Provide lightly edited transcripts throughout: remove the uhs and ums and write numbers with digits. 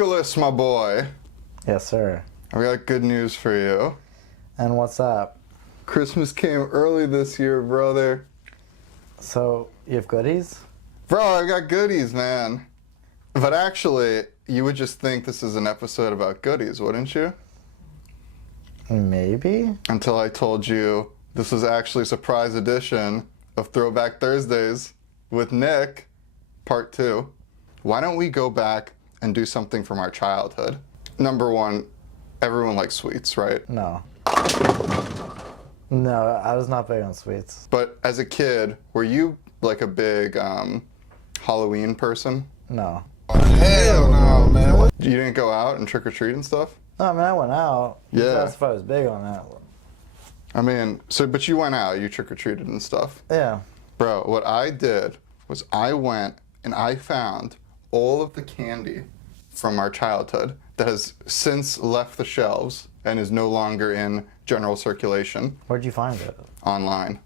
Nicholas, my boy. Yes, sir. I got good news for you. And what's up? Christmas came early this year, brother. So, you have goodies? Bro, I got goodies, man. But actually, you would just think this is an episode about goodies, wouldn't you? Maybe? Until I told you this was actually a surprise edition of Throwback Thursdays with Nick, part 2. Why don't we go back and do something from our childhood? Number one, everyone likes sweets, right? No. No, I was not big on sweets. But as a kid, were you like a big Halloween person? No. Hell no, man. You didn't go out and trick or treat and stuff? No, I mean, I went out. Yeah. That's if I was big on that. I mean, but you went out, you trick or treated and stuff. Yeah. Bro, what I did was I went and I found all of the candy from our childhood that has since left the shelves and is no longer in general circulation. Where'd you find it? Online.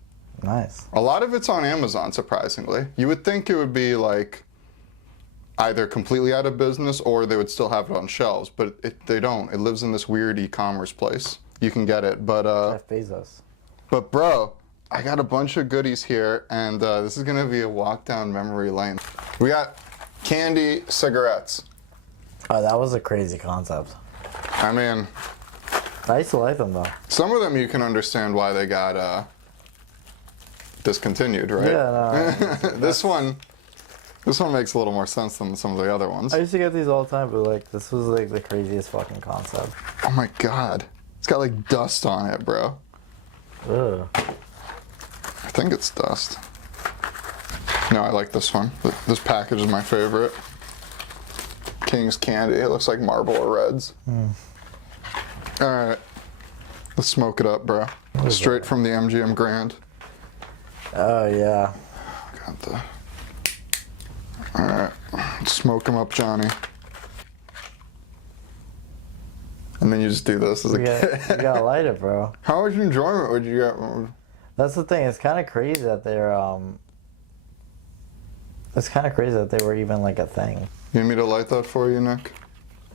Nice. A lot of it's on Amazon, surprisingly. You would think it would be like either completely out of business or they would still have it on shelves, but they don't. It lives in this weird e-commerce place. You can get it, but Jeff Bezos. But bro, I got a bunch of goodies here, and this is gonna be a walk down memory lane. We got candy cigarettes. Oh, that was a crazy concept. I mean, I used to like them though. some of them you can understand why they got discontinued, right? Yeah, no. This one makes a little more sense than some of the other ones. I used to get these all the time, but like this was like the craziest fucking concept. Oh my god, it's got like dust on it, bro. Ugh. I think it's dust. No, I like this one. This package is my favorite. King's Candy. It looks like Marlboro Reds. All right, let's smoke it up, bro. Straight from the MGM Grand. Oh yeah. Got the. All right, let's smoke them up, Johnny. And then you just do this as a kid. You gotta light it, bro. How much enjoyment would you get? That's the thing. It's kind of crazy that they're It's kind of crazy that they were even like a thing. You need me to light that for you, Nick?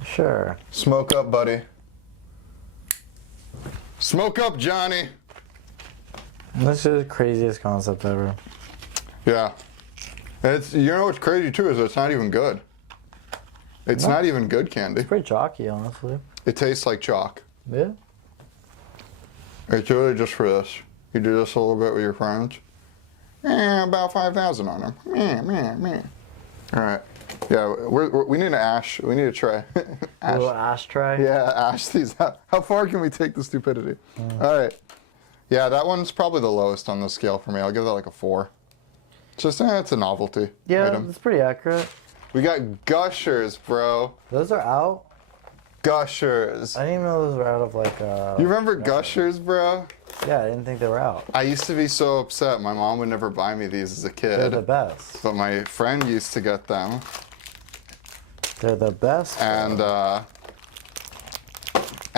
Sure. Smoke up, buddy. Smoke up, Johnny. This is the craziest concept ever. Yeah. You know what's crazy too is it's not even good. It's not even good candy. It's pretty chalky, honestly. It tastes like chalk. Yeah. It's really just for this. You do this a little bit with your friends. About 5,000 on them. Meh. All right. Yeah, we need an ash. We need a tray. A little ashtray? Yeah, ash these out. How far can we take the stupidity? All right. Yeah, that one's probably the lowest on the scale for me. I'll give that like a 4. Just, it's a novelty item. That's pretty accurate. We got Gushers, bro. Those are out? Gushers. I didn't even know those were out of like You remember Gushers, bro? Yeah, I didn't think they were out. I used to be so upset. My mom would never buy me these as a kid. They're the best. But my friend used to get them. They're the best. And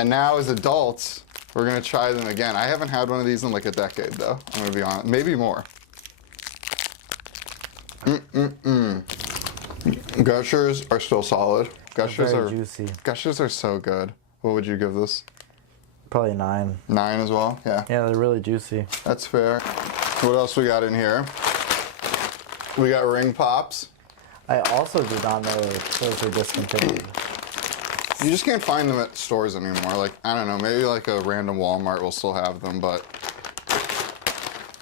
now as adults, we're gonna try them again. I haven't had one of these in like a decade though. I'm gonna be honest, maybe more. Gushers are still solid. Gushers very are juicy. Gushers are so good. What would you give this? Probably 9. 9 as well? Yeah. Yeah, they're really juicy. That's fair. What else we got in here? We got ring pops. I also did not know those were discontinued. You just can't find them at stores anymore. Like, I don't know, maybe like a random Walmart will still have them, but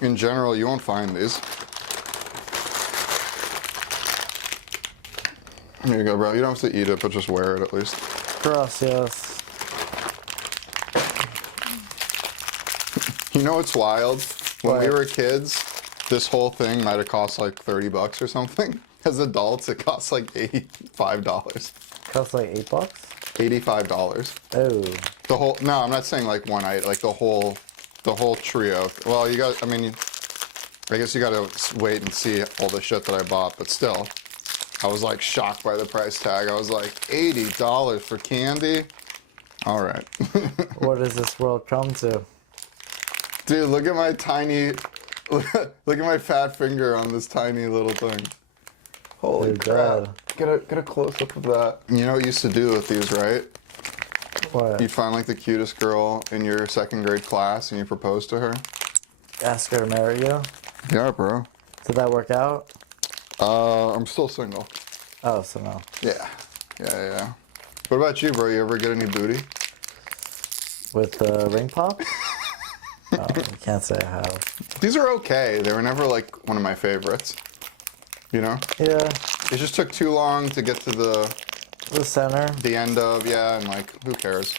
in general, you won't find these. Here you go, bro. You don't have to eat it, but just wear it at least. Gracias. You know what's wild? When we What? were kids, this whole thing might have cost like 30 bucks or something. As adults, it costs like $85. Costs like $8? $85. Oh. The whole, no, I'm not saying like one item, like the whole trio. Well, you got, I mean, I guess you gotta wait and see all the shit that I bought, but still, I was like shocked by the price tag. I was like, $80 for candy? All right. What does this world come to? Dude, look at my tiny, look at my fat finger on this tiny little thing. Holy Dude, crap. God. get a close up of that. You know what you used to do with these, right? What? You'd find like the cutest girl in your second grade class and you propose to her. Ask her to marry you? Yeah, bro. Did that work out? I'm still single. Oh, so no. Yeah. What about you, bro? You ever get any booty? With the ring pop? Oh, I can't say I have. These are okay. They were never like one of my favorites. You know? Yeah. It just took too long to get to the center. The end of, yeah, and like, who cares?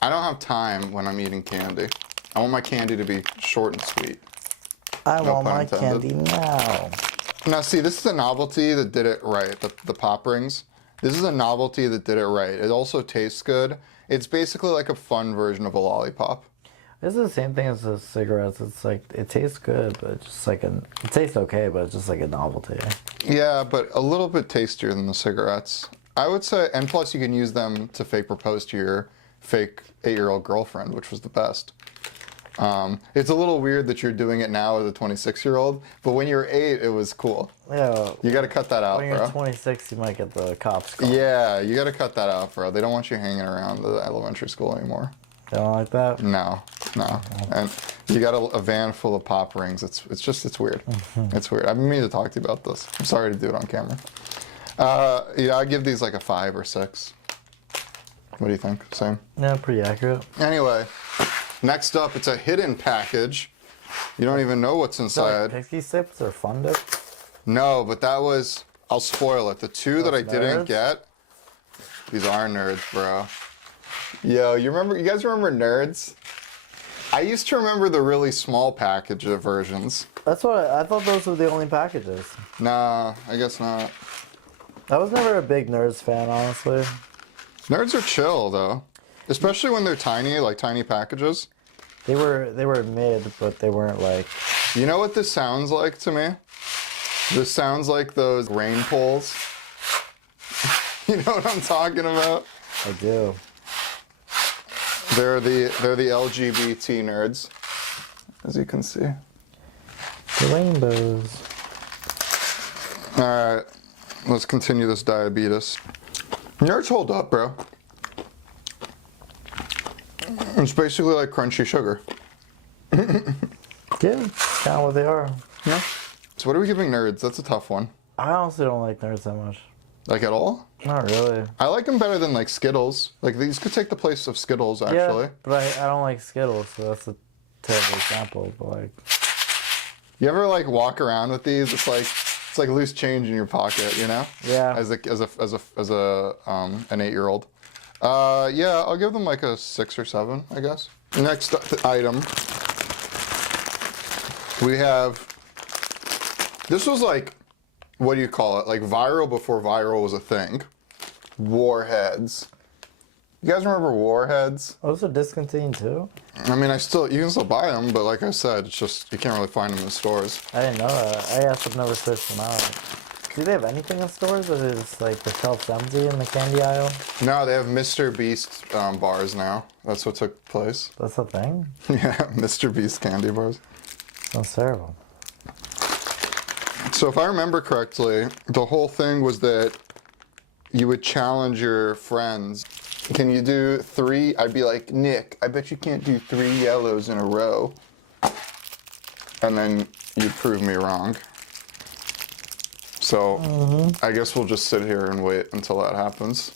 I don't have time when I'm eating candy. I want my candy to be short and sweet. I No want pun my intended. candy now. Now, see, this is a novelty that did it right, the pop rings. This is a novelty that did it right. It also tastes good. It's basically like a fun version of a lollipop. It's the same thing as the cigarettes. It's like, it tastes good, but it's just like it tastes okay, but it's just like a novelty. Yeah, but a little bit tastier than the cigarettes. I would say, and plus you can use them to fake propose to your fake 8-year-old girlfriend, which was the best. It's a little weird that you're doing it now as a 26-year-old, but when you were 8, it was cool. Yeah. You gotta cut that out, When bro. you're 26, you might get the cops call. Yeah, you gotta cut that out, bro. They don't want you hanging around the elementary school anymore. You don't like that? No. And you got a van full of pop rings. It's weird. It's weird. I've been meaning to talk to you about this. I'm sorry to do it on camera. Yeah, I give these like a 5 or 6. What do you think? Same? Yeah, pretty accurate. Anyway, next up, it's a hidden package. You don't even know what's inside. Pixie Sips or Fun Dip? No, but that was, I'll spoil it. The two that I didn't Nerds? get, these are nerds, bro. Yo, you guys remember Nerds? I used to remember the really small package of versions. That's what I thought those were the only packages. Nah, I guess not. I was never a big Nerds fan, honestly. Nerds are chill, though. Especially when they're tiny, like tiny packages. They were mid, but they weren't like... You know what this sounds like to me? This sounds like those rain poles. You know what I'm talking about? I do. They're the LGBT nerds, as you can see. The rainbows. All right, let's continue this diabetes. Nerds hold up, bro. It's basically like crunchy sugar. Yeah, kind of what they are. Yeah. So what are we giving nerds? That's a tough one. I honestly don't like Nerds that much. Like at all? Not really. I like them better than like Skittles. Like these could take the place of Skittles, actually. Yeah, but I don't like Skittles, so that's a terrible example. But like, You ever like walk around with these? It's like loose change in your pocket, you know? yeah, As an 8-year-old. Yeah, I'll give them like a 6 or 7, I guess. Next item, we have. This was like, what do you call it? Like viral before viral was a thing. Warheads. You guys remember Warheads? those are discontinued too. I mean, you can still buy them, but like I said, it's just you can't really find them in stores. I didn't know that. I guess I've never searched them out. Do they have anything in stores, or is like the shelf's empty in the candy aisle? No, they have Mr. Beast bars now. That's what took place. That's a thing. Yeah, Mr. Beast candy bars. Sounds terrible. So if I remember correctly, the whole thing was that you would challenge your friends. Can you do 3? I'd be like, Nick, I bet you can't do 3 yellows in a row. And then you'd prove me wrong. So I guess we'll just sit here and wait until that happens.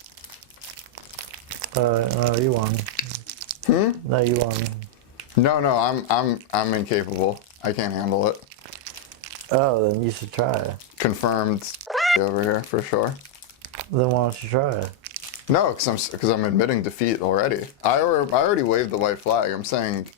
No, you won. No, you won. No, I'm incapable. I can't handle it. Oh, then you should try it. Confirmed over here for sure. Then why don't you try it? No, because I'm admitting defeat already. I already waved the white flag. I'm saying,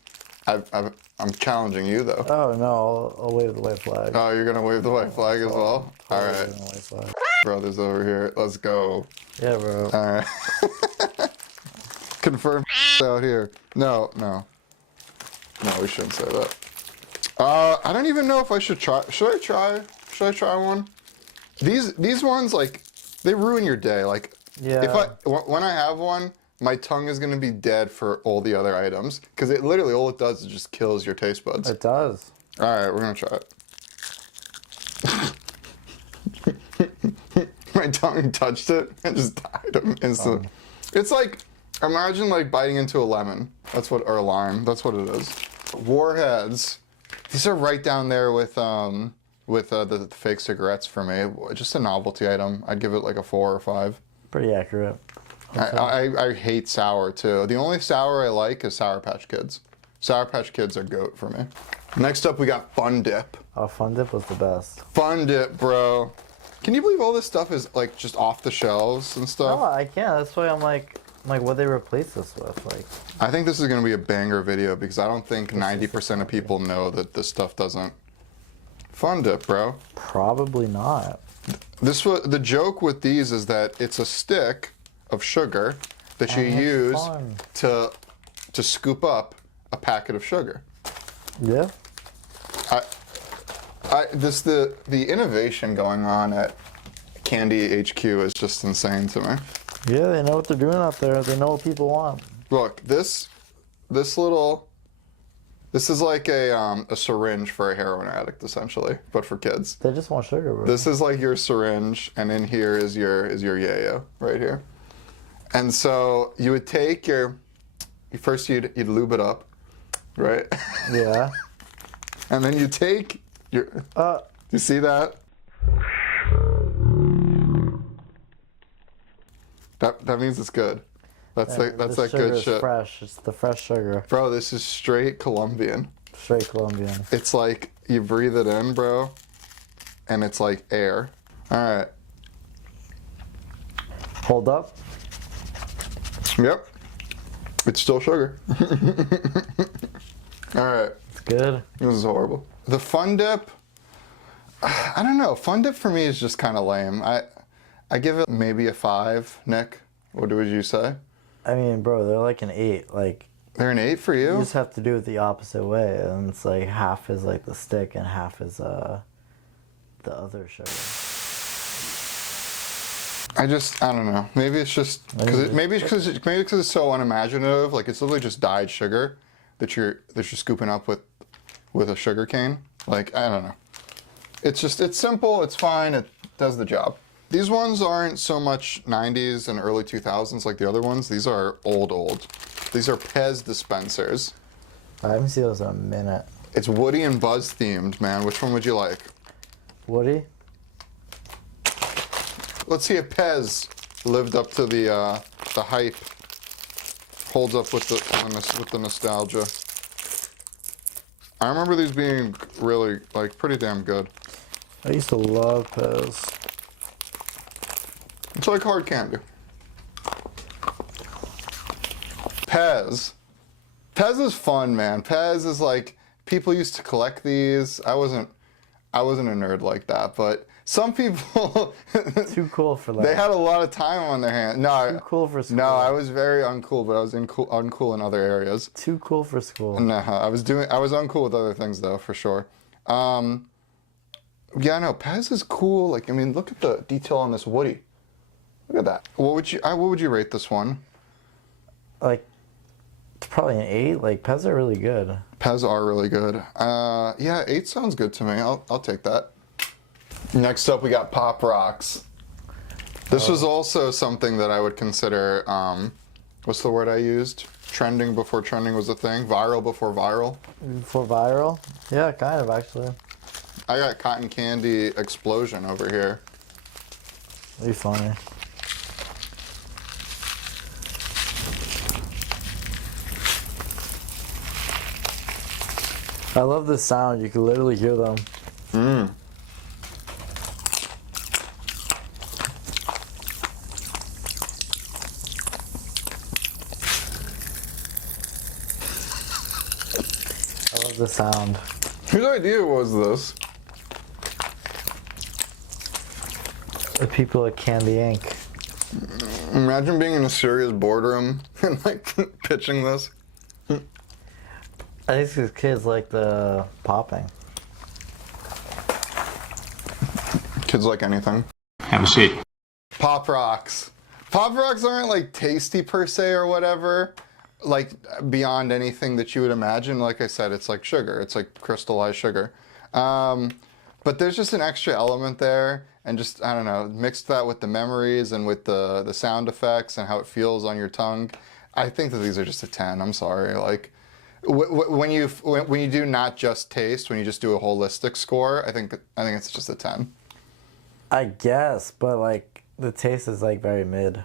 I'm challenging you though. Oh no, I'll wave the white flag. Oh, you're gonna wave the white flag as well? All right, Waving the white flag. brothers over here. Let's go. Yeah, bro. All right. Confirm out here. No, we shouldn't say that. I don't even know if I should try. Should I try one? These ones, like, they ruin your day. Like, Yeah. when I have one, my tongue is gonna be dead for all the other items because it literally all it does is just kills your taste buds. It does. All right, we're gonna try it. My my tongue touched it and just died instantly. It's like, imagine like biting into a lemon. Or a lime. That's what it is. Warheads. These are right down there with the fake cigarettes for me. Just a novelty item. I'd give it like a 4 or 5. Pretty accurate. I hate sour too. The only sour I like is Sour Patch Kids. Sour Patch Kids are GOAT for me. Next up, we got Fun Dip. Oh, Fun Dip was the best. Fun Dip, bro. Can you believe all this stuff is like just off the shelves and stuff? No, I can't. That's why I'm like what they replace this with? Like, I think this is gonna be a banger video because I don't think 90% of people know that this stuff doesn't. Fun Dip, bro. Probably not. The joke with these is that it's a stick of sugar that you use to scoop up a packet of sugar. Yeah. The innovation going on at Candy HQ is just insane to me. Yeah, they know what they're doing out there. They know what people want. Look, this is like a syringe for a heroin addict, essentially, but for kids. They just want sugar, bro. This is like your syringe, and in here is your yayo right here. And so you would take you'd lube it up, right? Yeah. And then you take your. You see that? That means it's good. That's that good shit. Fresh. It's the fresh sugar. Bro, this is straight Colombian. Straight Colombian. It's like you breathe it in, bro, and it's like air. All right. Hold up. Yep. It's still sugar. All right. It's good. This is horrible. The Fun Dip, I don't know. Fun Dip for me is just kind of lame. I give it maybe a 5, Nick. What would you say? I mean, bro, they're like an 8. Like, they're an 8 for you? You just have to do it the opposite way. And it's like half is like the stick and half is the other sugar. I don't know. Maybe it's just because it's so unimaginative. Like it's literally just dyed sugar that you're scooping up with a sugar cane. Like I don't know. It's simple. It's fine. It does the job. These ones aren't so much 90s and early 2000s like the other ones. These are old. These are Pez dispensers. I haven't seen those in a minute. It's Woody and Buzz themed, man. Which one would you like? Woody. Let's see if Pez lived up to the hype. Holds up with the nostalgia. I remember these being really like pretty damn good. I used to love Pez. It's like hard candy. Pez is fun, man. Pez is like people used to collect these. I wasn't a nerd like that, but some people too cool for that. They had a lot of time on their hands. No, too cool for school. No, I was very uncool, but I was uncool in other areas. Too cool for school. No, I was uncool with other things though, for sure. Yeah, no, Pez is cool. Like, I mean, look at the detail on this Woody. Look at that. What would you rate this one? Like, it's probably an 8. Like, Pez are really good. Pez are really good. Yeah, 8 sounds good to me. I'll take that. Next up, we got Pop Rocks. This was also something that I would consider, what's the word I used? Trending before trending was a thing? Viral before viral? Before viral? Yeah, kind of, actually. I got Cotton Candy Explosion over here. That'd be funny. I love this sound. You can literally hear them. Mmm. I love the sound. Whose idea was this? The people at Candy Inc. Imagine being in a serious boardroom and like pitching this. I think these kids like the popping. Kids like anything. Have a seat. Pop Rocks. Pop Rocks aren't like tasty per se or whatever. Like beyond anything that you would imagine. Like I said, it's like sugar. It's like crystallized sugar. But But there's just an extra element there, and just, I don't know, mix that with the memories and with the sound effects and how it feels on your tongue. I think that these are just a 10. I'm sorry. Like, when you do not just taste, when you just do a holistic score, I think it's just a 10. I guess, but like the taste is like very mid.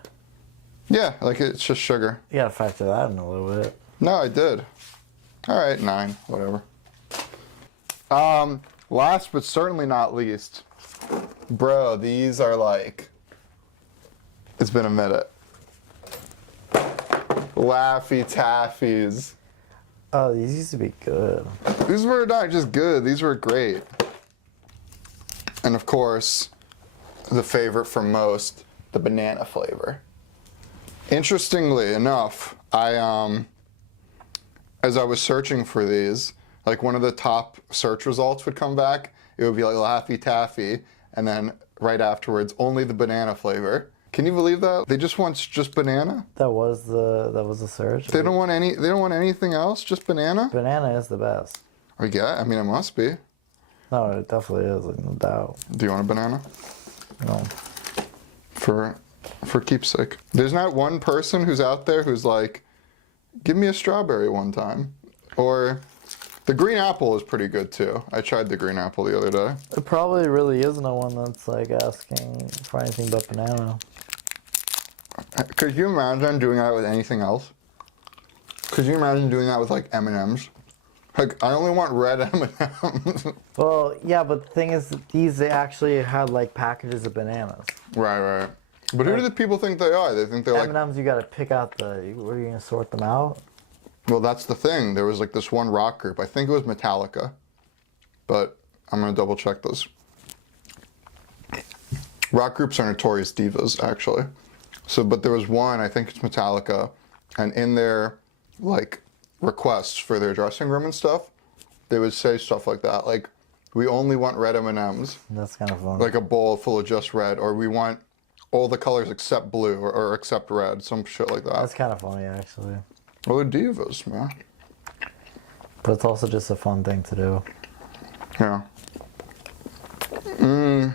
Yeah, like it's just sugar. You gotta factor that in a little bit. No, I did. All right, 9, whatever. Last but certainly not least, bro, these are like, it's been a minute. Laffy Taffies. Oh, these used to be good. These were not just good, these were great. And of course, the favorite for most, the banana flavor. Interestingly enough, as I was searching for these, like one of the top search results would come back. It would be like Laffy Taffy, and then right afterwards, only the banana flavor. Can you believe that? They just want just banana? That was the search. They don't want anything else, just banana? Banana is the best. I mean, it must be. No, it definitely is, like, no doubt. Do you want a banana? No. For keepsake. There's not one person who's out there who's like, give me a strawberry one time. Or the green apple is pretty good too. I tried the green apple the other day. It probably really is no one that's like asking for anything but banana. Could you imagine doing that with anything else? Could you imagine doing that with like M&Ms? Like, I only want red M&Ms. Well, yeah, but the thing is, they actually had like packages of bananas. Right. But who do the people think they are? They think they're like... M&Ms, you gotta pick out what are you gonna sort them out? Well, that's the thing. There was like this one rock group. I think it was Metallica. But I'm gonna double check this. Rock groups are notorious divas, actually. So, but there was one, I think it's Metallica, and in their like requests for their dressing room and stuff, they would say stuff like that, like, we only want red M&Ms. That's kind of fun. Like a bowl full of just red, or we want all the colors except blue or except red, some shit like that. That's kind of funny, actually. Well, they're divas, man. But it's also just a fun thing to do. Yeah. Can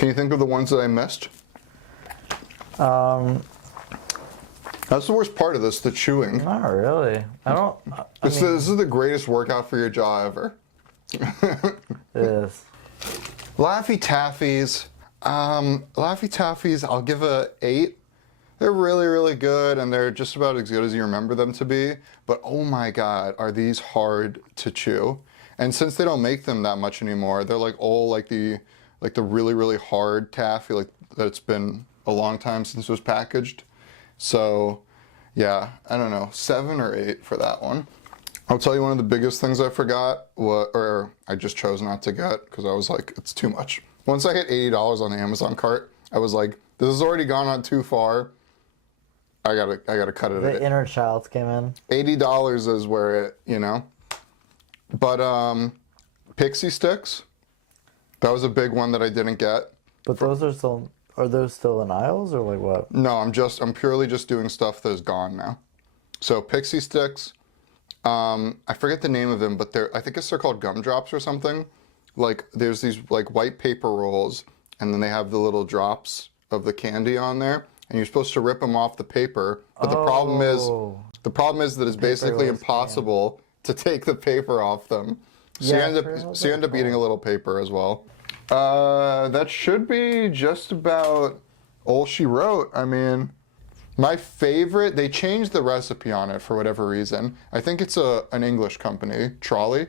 you think of the ones that I missed? That's the worst part of this, the chewing. Not really. This is the greatest workout for your jaw ever. It is. Laffy Taffies. Laffy Taffies, I'll give a 8. They're really, really good, and they're just about as good as you remember them to be. But oh my god, are these hard to chew? And since they don't make them that much anymore, they're like all like the really, really hard taffy, like that it's been a long time since it was packaged. So yeah, I don't know, 7 or 8 for that one. I'll tell you one of the biggest things I forgot, or I just chose not to get because I was like, it's too much. Once I hit $80 on the Amazon cart, I was like, this has already gone on too far. I gotta cut it. The inner child came in. $80 is where it, you know. But Pixie Sticks, that was a big one that I didn't get. But those are those still in aisles or like what? No, I'm purely just doing stuff that is gone now. So Pixie Sticks, I forget the name of them, but I think they're called gumdrops or something. Like there's these like white paper rolls, and then they have the little drops of the candy on there, and you're supposed to rip them off the paper. But the problem is that it's basically impossible to take the paper off them. So Yeah, you end up eating a little paper as well. That should be just about all she wrote. I mean, my favorite, they changed the recipe on it for whatever reason. I think it's an English company, Trolley.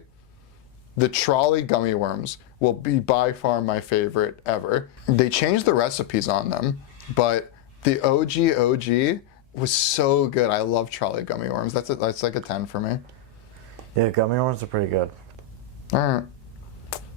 The Trolley gummy worms will be by far my favorite ever. They changed the recipes on them, but the OG was so good. I love Trolley gummy worms. That's like a 10 for me. Yeah, gummy worms are pretty good. All right.